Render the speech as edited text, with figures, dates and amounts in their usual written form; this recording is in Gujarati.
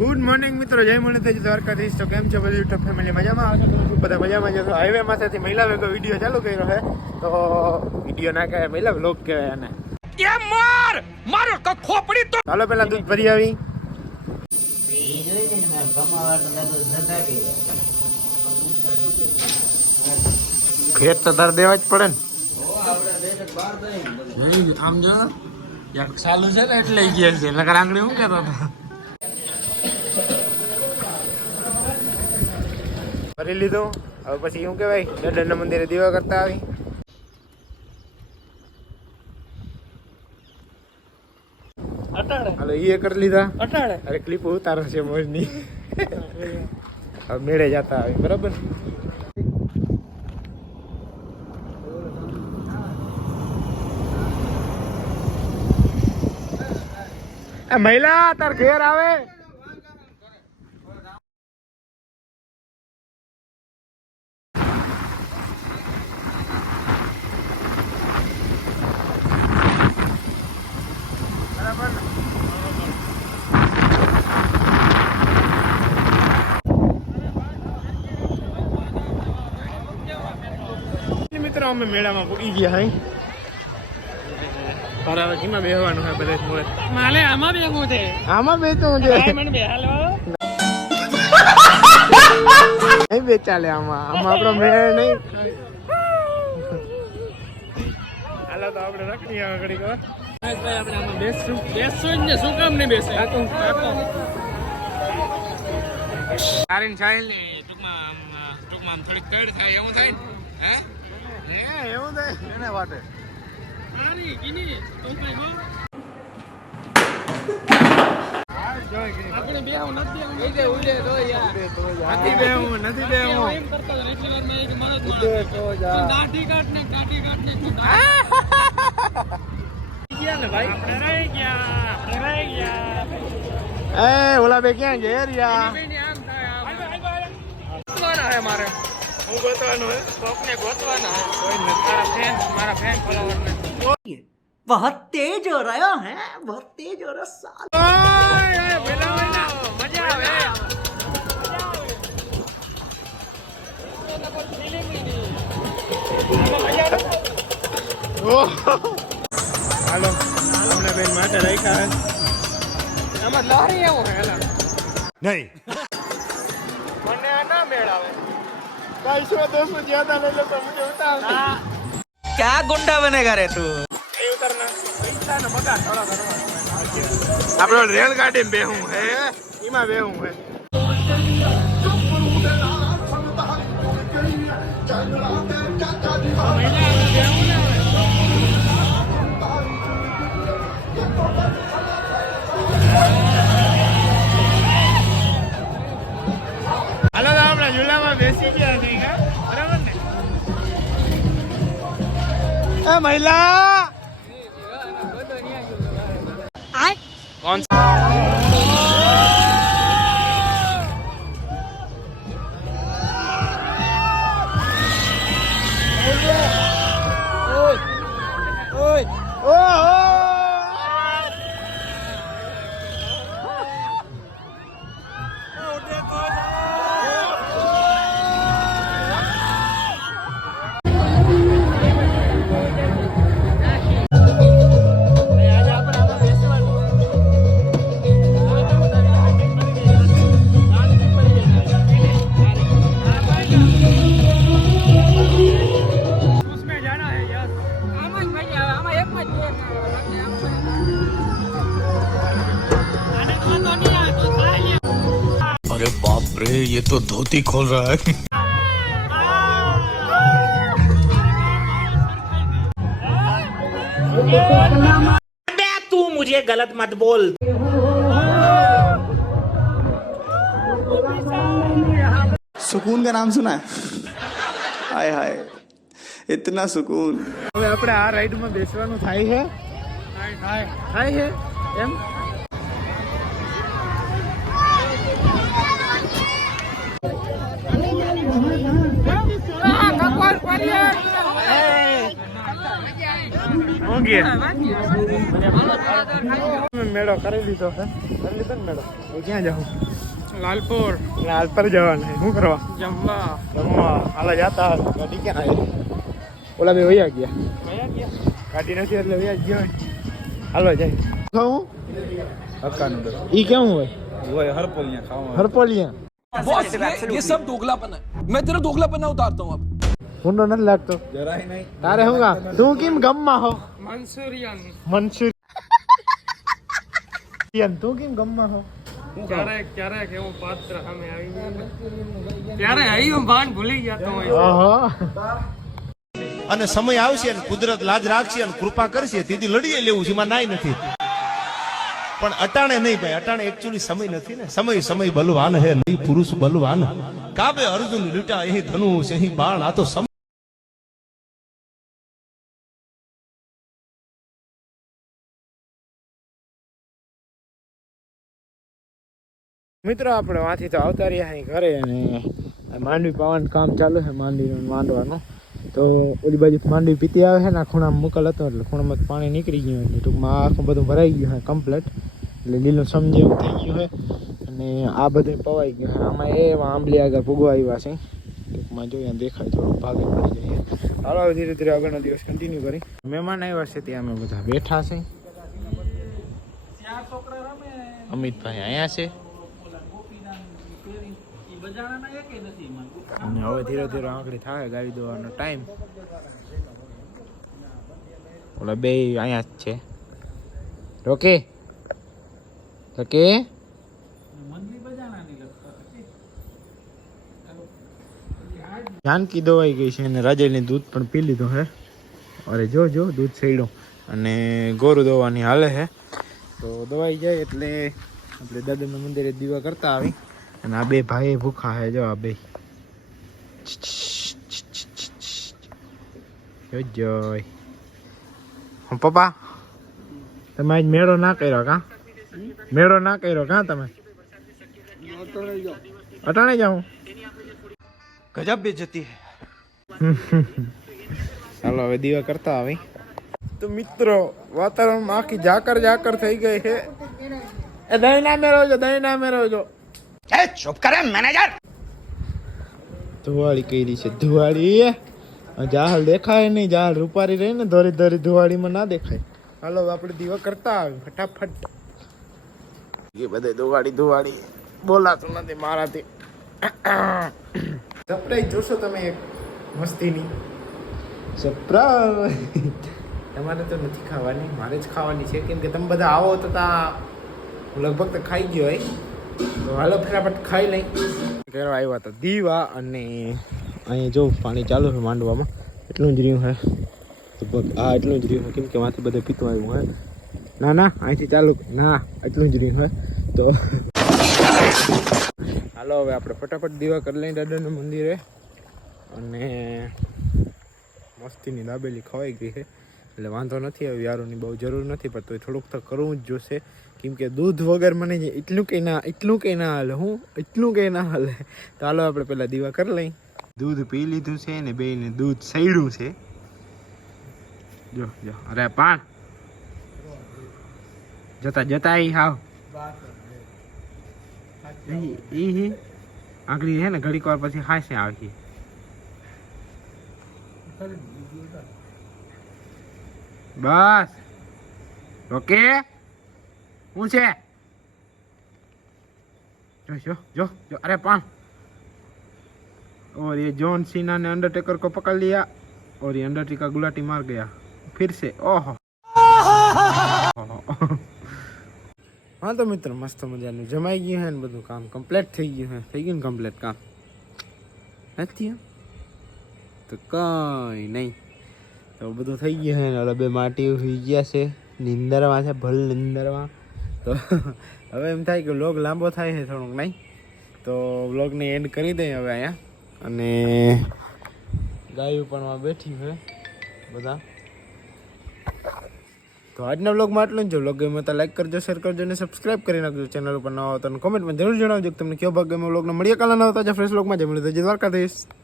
ગુડ મોર્નિંગ મિત્રો, જય મુરલીધર દ્વારકાધીશ. તો કેમ છો બધું યુટ્યુબ ફેમિલી? મજામાં આવશો તો બધા મજામાં જશો. હાઈવે માંથી મહિલા વેગો વિડીયો ચાલુ કર્યો છે, તો વિડીયો ના કહેવાય, મહિલા વ્લોગ કહેવાય આને. મારો ખોપડી તો ચાલો પેલા દૂધ ભરી આવી. ખેત તો તાર દેવા જ પડે ને. આમ જો યાર ચાલુ છે ને એટલે ગયા છે, નકર આંગળી હું કહેતો હતો. ભરી લીધું. હવે પછી શું કહેવાય, દાદાના મંદિરે દીવા કરતા આવી. હાલો એ કરી લીધા. અરે ક્લિપ ઉતારો છે મોજની. હવે મેળે જતા આવી, બરાબર. મહિલા તાર ઘેર આવે. મિત્રો અમે મેળામાં પૂગી ગયા હઈ. હવે કેમાં બેહવાનું છે બધા મોડે? માલે આમાં બેહવું છે. આમાં બેચવું છે. મને બેહાલો નહીં બેચાલે આમાં. આમાં આપણો મેળ નહીં. હાલો તો આપણે રખડી આવે ઘડીક. આપણે આમાં બેસશું ને. શું કામ નહીં બેસે? સારી સાહેલ ને ટૂંકમાં થોડીક કડ થાય એવું થાય ને. હે એવું થાય એને વાટે. આપણે બેહું નથી ઓલા બે ક્યાં ગયા? મારે હું ગોતવાનો હે, કોકને ગોતવાનો હે. કોઈ નથી. મારા ફેન ફોલોવર ને बहुत तेज हो रहा है, बहुत तेज हो रहा साल. मजा આવે. હાલો અમને બેન માટે રાખ્યા હે. આમાં લહરી એવું હે નહીં. મને ના મેળ આવે. 200 ज्यादा ले लो तो मुझे उतार. क्या गुंडा बनेगा रे तू? આપણે રેલગાડી બેહું હે, એમાં બેહું હે. હાલો તો આપણે ઝૂલામાં બેસી ગયા નહીં, બરાબર ને? મહિલા कौन सा? अरे बाप रे, ये तो धोती खोल रहा है. तू मुझे गलत मत बोल. सुकून का नाम सुना है? हाय हाय, इतना सुकून. હવે આપણે આ રાઈડમાં બેસવાનું થાય છે. થાય છે એમ. મેળો મેળો કરી લીધો હે. કરી લીધો ને મેળો. હવે ક્યાં જાઉં? લાલપુર લાલપર જવાનું છે. શું કરવા? જમવા હાલ જતા ગાડી ક્યાં આવી? ઓલા બે વયા ગયા. કયા ગયા ગાડી નથી એટલે વયા ગયો. હાલો જાય. ખાવું? હક્કાનું ઈ કેવું હોય? હોય હરપોલિયા ખાવા હરપોલિયા. बॉस ये सब दोगलापन है मैं तेरा दोगलापन उतारता हूँ अब ઊંડો નથી લાગતો. જરાય નહીં. તારે શું કા? તું કેમ ગમમાં હો? Manchurian Manchurian. તું કેમ ગમમાં હો? ક્યારેક એવું પાત્ર સામે આવી જાય ત્યારે આવ્યું ભાન ભૂલી ગયા તો ઓહો. અને સમય આવશે અને કુદરત લાજ રાખશે અને કૃપા કરશે તેથી લડીએ લેવું છે એમાં નાય નથી પણ અટાણે નહીં ભાઈ અટાણે એકચ્યુઅલી સમય નથી ને સમય બલવાન હે નહીં પુરુષ બલવાન કાબે અર્જુન લૂટા અહીં ધનુષ અહીં બાણ આ તો સમય મિત્રો આપણે વાંથી તો આવતા રહ્યા અહીં ઘરે અને માંડવી પાવાનું કામ ચાલુ છે. માંડવીનું માંડવાનું તો ઓલી બાજુ માંડવી પીતી આવે છે ને ખૂણામાં મુકલ હતો એટલે ખૂણામાં પાણી નીકળી ગયું એટલે ટૂંકમાં આખું બધું ભરાઈ ગયું છે કમ્પ્લેટ એટલે લીલું સમજે એવું થઈ ગયું છે અને આ બધું પવાઈ ગયું છે. આમાં એવા આંબલી આગળ ભૂગવા આવ્યા છે ટૂંકમાં જોઈએ દેખાય થોડું ભાગે પડી જઈએ. હાલો હવે ધીરે ધીરે આગળનો દિવસ કન્ટિન્યુ કરી. મહેમાન આવ્યા છે ત્યાં અમે બધા બેઠા છે. અમિતભાઈ અહીંયા છે અને હવે ધીરે ધીરે આંકડી થાય ગાડી દોવાનો ટાઈમ. ઓલા બે અહીંયા જ છે. રોકે કે જાનકી દવાઈ ગઈ છે અને રાજેલની દૂધ પણ પી લીધો હે. અરે જો દૂધ સડ્યું અને ગોરું દવાની હાલે છે. તો દવાઈ જાય એટલે આપણે દાદાના મંદિરે દીવા કરતા આવી અને આ બે ભાઈ ભૂખા હે. જો આ બે જોય પપ્પા તમે આજ મેળો ના કર્યો કા? મેળો ના કર્યો કા તમે? અટાણે જાઉં ગજબ બેજતી હે. ચાલો હવે દીવા કરતા આવી. તો મિત્રો વાતાવરણમાં આખી ઝાકર થઈ ગઈ છે. એ દહીં ના મેળવજો. ચૂપ કરે મેનેજર. ધુવાડી કરી છે ધુવાડી. જાહલ દેખાય નહીં. જાહલ રૂપારી રહી ને ધોરી ધુવાડીમાં ના દેખાય. હાલો આપણે દીવા કરતા આવી ફટાફટ. એ બધે ધુવાડી બોલાતું નથી મારાથી. સરપ્રાઈઝ જોશો તમે એક મસ્તીની સરપ્રાઈઝ. તમારે તો નથી ખાવાની, મારે જ ખાવાની છે કેમ કે તમે બધા આવો તો હું લગભગ તો ખાઈ ગયો હોય. તો હાલો ફટાફટ ખાઈ લઈ. કરવા આવ્યા હતા દીવા અને અહીંયા જો પાણી ચાલુ છે માંડવામાં. એટલું જ રહ્યું છે હા એટલું જ રહ્યું છે કેમ કે માંથી બધે પીતું આવ્યું હોય. ના અહીંથી ચાલુ ના એટલું જ રહ્યું હોય. તો હાલો હવે આપણે ફટાફટ દીવા કરી લઈએ દાદાના મંદિરે. અને મસ્તીની દાબેલી ખવાઈ ગઈ છે એટલે વાંધો નથી. હવે યારોની બહુ જરૂર નથી પણ તો થોડુંક તો કરવું જ જોશે કેમ કે દૂધ વગર મને એટલું કંઈ ના હાલે. એટલું કંઈ ના હાલે. તો હાલો આપણે પહેલાં દીવા કરી લઈ. દૂધ પી લીધું છે ને બેને દૂધ સડ્યું છે. જો અરે પાણ જતા ઈ હાવ આંગળી છે ને ઘડીક વાર પછી હાશે આવી. બસ ઓકે. શું છે? જો અરે पान और ये जॉन सीना ने अंडरटेकर को पकड़ लिया और ये अंडरटेकर गुलाटी मार गया फिर से. ओहो हाँ तो मित्र मस्त मजाનું જમાઈ ગયું હે ને બધું કામ કમ્પ્લીટ થઈ ગયું હે. થઈ ગયું ને કમ્પ્લીટ કામ નથી તો કઈ નહીં. તો બધું થઈ ગયું હે ને હવે બે માટી હોઈ ગયા છે નિંદરમાં છે ભલ નિંદરમાં. તો હવે એમ થાય કે વ્લોગ લાંબો થાય છે થોડુંક નહીં તો વ્લોગને એન્ડ કરી દઈએ હવે અહીંયા. અને ગાયું પણ બેઠી છે બધા. તો આજના વ્લોગમાં આટલું જ. જો વ્લોગ ગમ્યો તો લાઈક કરજો, શેર કરજો અને સબસ્ક્રાઈબ કરી નાખજો. ચેનલ ઉપર નવા હોતા અને કોમેન્ટમાં જરૂર જણાવજો કે તમને કયો ભાગ ગમ્યો. વ્લોગને મળીએ કાલના નવા તાજા ફ્રેશ વ્લોગમાં. જય મળીએ દ્વારકાધીશ.